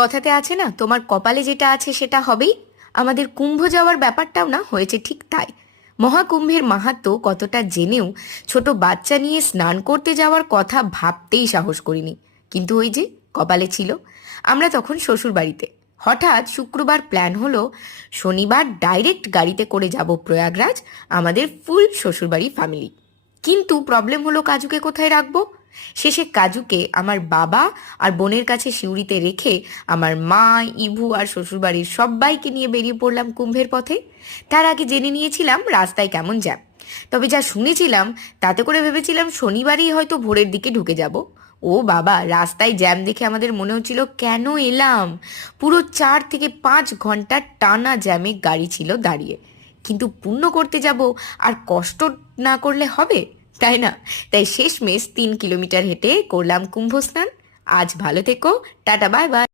কথাতে আছে না, তোমার কপালে যেটা আছে সেটা হবেই। আমাদের কুম্ভ যাওয়ার ব্যাপারটাও না হয়েছে ঠিক তাই। মহাকুম্ভের মাহাত্ম্য কতটা জেনেও ছোট বাচ্চা নিয়ে স্নান করতে যাওয়ার কথা ভাবতেই সাহস করিনি। কিন্তু ওই যে কপালে ছিল। আমরা তখন শ্বশুর বাড়িতে। হঠাৎ শুক্রবার প্ল্যান হলো শনিবার ডাইরেক্ট গাড়িতে করে যাব প্রয়াগরাজ, আমাদের ফুল শ্বশুরবাড়ি ফ্যামিলি। কিন্তু প্রবলেম হলো কাজুকে কোথায় রাখবো। শেষে কাজুকে আমার বাবা আর বোনের কাছে সিউড়িতে রেখে আমার মা, ইভু আর শ্বশুরবাড়ির সবাইকে নিয়ে বেরিয়ে পড়লাম কুম্ভের পথে। তার আগে জেনে নিয়েছিলাম রাস্তায় কেমন জ্যাম। তবে যা শুনেছিলাম তাতে করে ভেবেছিলাম শনিবারই হয়তো ভোরের দিকে ঢুকে যাব। ও বাবা, রাস্তায় জ্যাম দেখে আমাদের মনে হচ্ছিল কেন এলাম। পুরো 4 থেকে 5 ঘন্টা টানা জ্যামে গাড়ি ছিল দাঁড়িয়ে। কিন্তু পুণ্য করতে যাব, আর কষ্ট না করলে হবে, তাই না? তাই শেষমেশ 3 কিলোমিটার হেঁটে করলাম কুম্ভ স্নান। আজ ভালো থেকো, টাটা, বাই বাই।